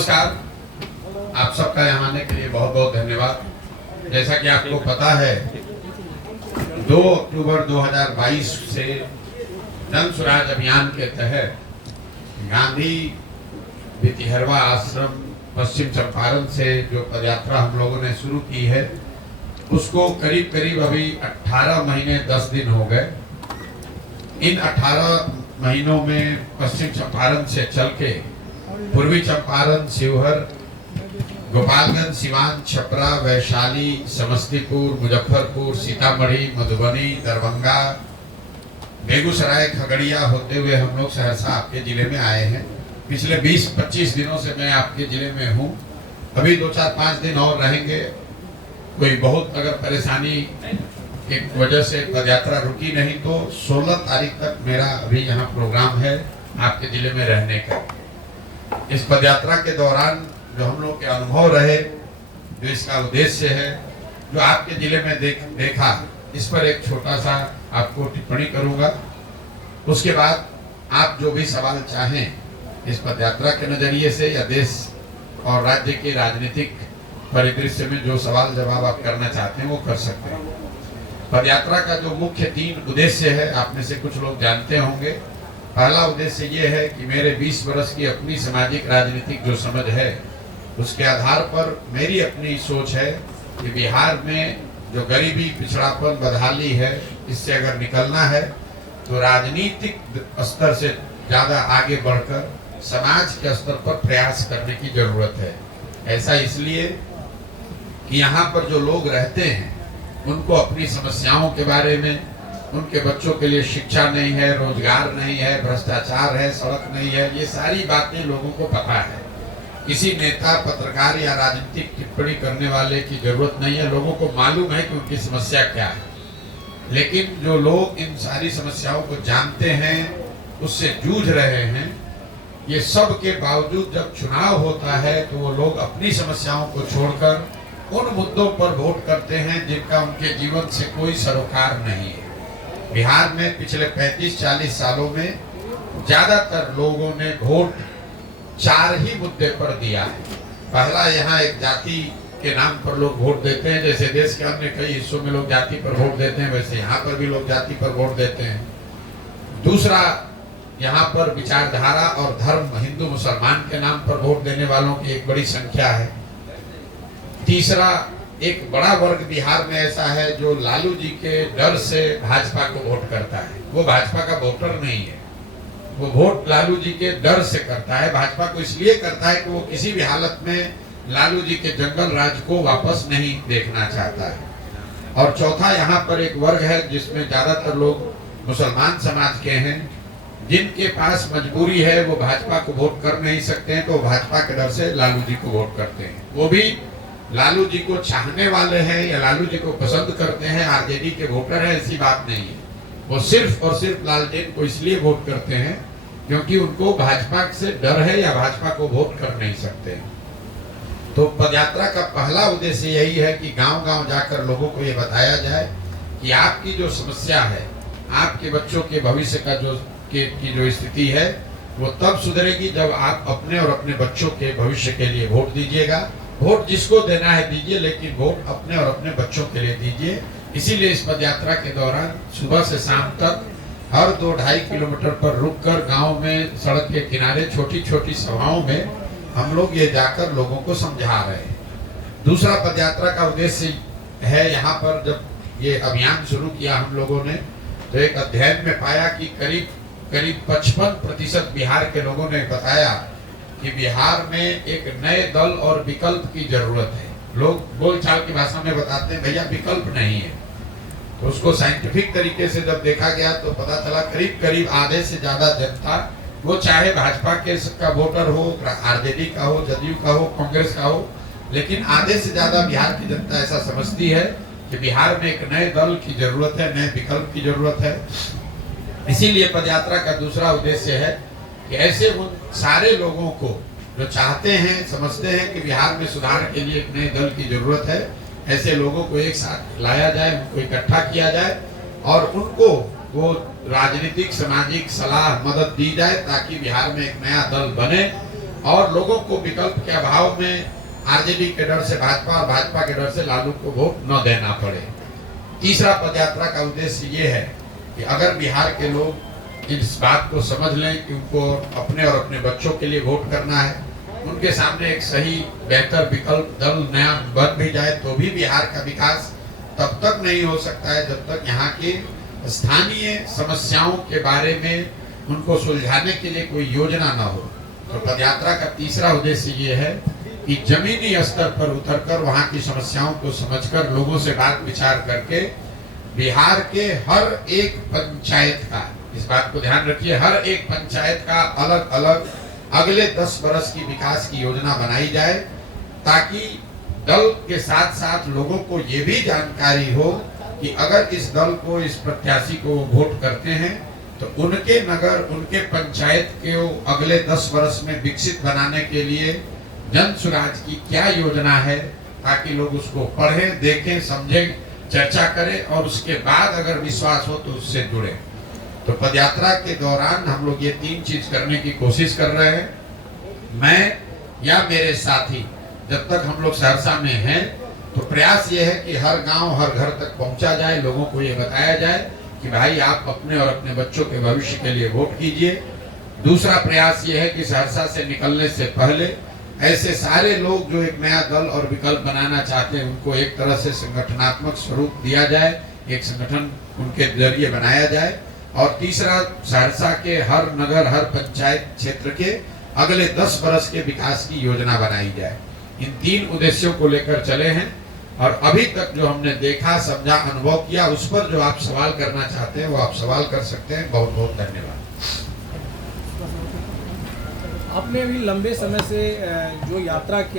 नमस्कार, आप सबका यहाँ आने के लिए बहुत बहुत धन्यवाद। जैसा कि आपको पता है 2 अक्टूबर 2022 से जन स्वराज अभियान के तहत गांधी भितिहरवा आश्रम पश्चिम चंपारण से जो पदयात्रा हम लोगों ने शुरू की है उसको करीब करीब अभी 18 महीने 10 दिन हो गए। इन 18 महीनों में पश्चिम चंपारण से चल के पूर्वी चंपारण, शिवहर, गोपालगंज, सिवान, छपरा, वैशाली, समस्तीपुर, मुजफ्फरपुर, सीतामढ़ी, मधुबनी, दरभंगा, बेगूसराय, खगड़िया होते हुए हम लोग सहरसा आपके जिले में आए हैं। पिछले 20-25 दिनों से मैं आपके जिले में हूँ। अभी 2-4-5 दिन और रहेंगे। कोई बहुत अगर परेशानी की वजह से पदयात्रा रुकी नहीं तो 16 तारीख तक मेरा अभी यहाँ प्रोग्राम है आपके जिले में रहने का। इस पदयात्रा के दौरान जो हम लोग के अनुभव रहे, जो इसका उद्देश्य है, जो आपके जिले में देखा, इस पर एक छोटा सा आपको टिप्पणी करूंगा। उसके बाद आप जो भी सवाल चाहें इस पदयात्रा के नजरिए से या देश और राज्य के राजनीतिक परिदृश्य में जो सवाल जवाब आप करना चाहते हैं वो कर सकते हैं। पदयात्रा का जो मुख्य 3 उद्देश्य है आप में से कुछ लोग जानते होंगे। पहला उद्देश्य ये है कि मेरे 20 वर्ष की अपनी सामाजिक राजनीतिक जो समझ है उसके आधार पर मेरी अपनी सोच है कि बिहार में जो गरीबी, पिछड़ापन, बदहाली है, इससे अगर निकलना है तो राजनीतिक स्तर से ज़्यादा आगे बढ़कर समाज के स्तर पर प्रयास करने की जरूरत है। ऐसा इसलिए कि यहाँ पर जो लोग रहते हैं उनको अपनी समस्याओं के बारे में, उनके बच्चों के लिए शिक्षा नहीं है, रोजगार नहीं है, भ्रष्टाचार है, सड़क नहीं है, ये सारी बातें लोगों को पता है। किसी नेता, पत्रकार या राजनीतिक टिप्पणी करने वाले की जरूरत नहीं है। लोगों को मालूम है कि उनकी समस्या क्या है। लेकिन जो लोग इन सारी समस्याओं को जानते हैं, उससे जूझ रहे हैं, ये सब के बावजूद जब चुनाव होता है तो वो लोग अपनी समस्याओं को छोड़कर उन मुद्दों पर वोट करते हैं जिनका उनके जीवन से कोई सरोकार नहीं है। बिहार में पिछले 35-40 सालों में ज्यादातर लोगों ने वोट 4 ही मुद्दे पर दिया है। पहला, यहाँ एक जाति के नाम पर लोग वोट देते हैं। जैसे देश के अन्य कई हिस्सों में लोग जाति पर वोट देते हैं, वैसे यहाँ पर भी लोग जाति पर वोट देते हैं। दूसरा, यहाँ पर विचारधारा और धर्म, हिंदू मुसलमान के नाम पर वोट देने वालों की एक बड़ी संख्या है। तीसरा, एक बड़ा वर्ग बिहार में ऐसा है जो लालू जी के डर से भाजपा को वोट करता है। वो भाजपा का वोटर नहीं है, वो वोट लालू जी के डर से करता है। भाजपा को इसलिए करता है कि वो किसी भी हालत में लालू जी के जंगल राज को वापस नहीं देखना चाहता है। और चौथा, यहाँ पर एक वर्ग है जिसमें ज्यादातर लोग मुसलमान समाज के हैं, जिनके पास मजबूरी है, वो भाजपा को वोट कर नहीं सकते हैं, तो भाजपा के डर से लालू जी को वोट करते हैं। वो भी लालू जी को चाहने वाले हैं या लालू जी को पसंद करते हैं, आरजेडी के वोटर है, ऐसी बात नहीं है। वो सिर्फ और सिर्फ लालटेन को इसलिए वोट करते हैं क्योंकि उनको भाजपा से डर है या भाजपा को वोट कर नहीं सकते। तो पदयात्रा का पहला उद्देश्य यही है कि गांव-गांव जाकर लोगों को ये बताया जाए कि आपकी जो समस्या है, आपके बच्चों के भविष्य का की जो स्थिति है वो तब सुधरेगी जब आप अपने और अपने बच्चों के भविष्य के लिए वोट दीजिएगा। वोट जिसको देना है दीजिए, लेकिन वोट अपने और अपने बच्चों के लिए दीजिए। इसीलिए इस पदयात्रा के दौरान सुबह से शाम तक हर 2-2.5 किलोमीटर पर रुककर गांव में, सड़क के किनारे छोटी छोटी सभाओं में हम लोग ये जाकर लोगों को समझा रहे हैं। दूसरा पदयात्रा का उद्देश्य है, यहाँ पर जब ये अभियान शुरू किया हम लोगों ने तो एक अध्ययन में पाया कि करीब 55% बिहार के लोगों ने बताया कि बिहार में एक नए दल और विकल्प की जरूरत है। लोग बोलचाल की भाषा में बताते हैं भैया विकल्प नहीं है। तो उसको साइंटिफिक तरीके से जब देखा गया तो पता चला करीब आधे से ज्यादा जनता, वो चाहे भाजपा के का वोटर हो, आरजेडी का हो, जदयू का हो, कांग्रेस का हो, लेकिन आधे से ज्यादा बिहार की जनता ऐसा समझती है कि बिहार में एक नए दल की जरूरत है, नए विकल्प की जरूरत है। इसीलिए पदयात्रा का दूसरा उद्देश्य है कि ऐसे उन सारे लोगों को जो चाहते हैं, समझते हैं कि बिहार में सुधार के लिए एक नए दल की जरूरत है, ऐसे लोगों को एक साथ लाया जाए, उनको इकट्ठा किया जाए और उनको वो राजनीतिक, सामाजिक सलाह, मदद दी जाए ताकि बिहार में एक नया दल बने और लोगों को विकल्प के अभाव में आरजेडी के डर से भाजपा और भाजपा के डर से लालू को वोट न देना पड़े। तीसरा पदयात्रा का उद्देश्य ये है कि अगर बिहार के लोग इस बात को समझ लें कि उनको अपने और अपने बच्चों के लिए वोट करना है, उनके सामने एक सही बेहतर विकल्प दल नया बन भी जाए, तो भी बिहार का विकास तब तक नहीं हो सकता है जब तक यहाँ की स्थानीय समस्याओं के बारे में उनको सुलझाने के लिए कोई योजना न हो। तो पदयात्रा का तीसरा उद्देश्य ये है कि जमीनी स्तर पर उतरकर वहाँ की समस्याओं को समझकर लोगों से बात विचार करके बिहार के हर एक पंचायत का, इस बात को ध्यान रखिए, हर एक पंचायत का अलग अलग अगले 10 वर्ष की विकास की योजना बनाई जाए, ताकि दल के साथ साथ लोगों को ये भी जानकारी हो कि अगर इस दल को, इस प्रत्याशी को वोट करते हैं तो उनके नगर, उनके पंचायत के अगले 10 वर्ष में विकसित बनाने के लिए जन सुराज की क्या योजना है, ताकि लोग उसको पढ़ें, देखें, समझें, चर्चा करें और उसके बाद अगर विश्वास हो तो उससे जुड़े। तो पदयात्रा के दौरान हम लोग ये 3 चीज करने की कोशिश कर रहे हैं। मैं या मेरे साथी जब तक हम लोग सहरसा में हैं तो प्रयास ये है कि हर गांव, हर घर तक पहुंचा जाए, लोगों को ये बताया जाए कि भाई आप अपने और अपने बच्चों के भविष्य के लिए वोट कीजिए। दूसरा प्रयास ये है कि सहरसा से निकलने से पहले ऐसे सारे लोग जो एक नया दल और विकल्प बनाना चाहते हैं उनको एक तरह से संगठनात्मक स्वरूप दिया जाए, एक संगठन उनके जरिए बनाया जाए। और तीसरा, सहरसा के हर नगर, हर पंचायत क्षेत्र के अगले 10 वर्ष के विकास की योजना बनाई जाए। इन 3 उद्देश्यों को लेकर चले हैं और अभी तक जो हमने देखा, समझा, अनुभव किया, उस पर जो आप सवाल करना चाहते हैं वो आप सवाल कर सकते हैं। बहुत बहुत धन्यवाद। आपने अभी लंबे समय से जो यात्रा की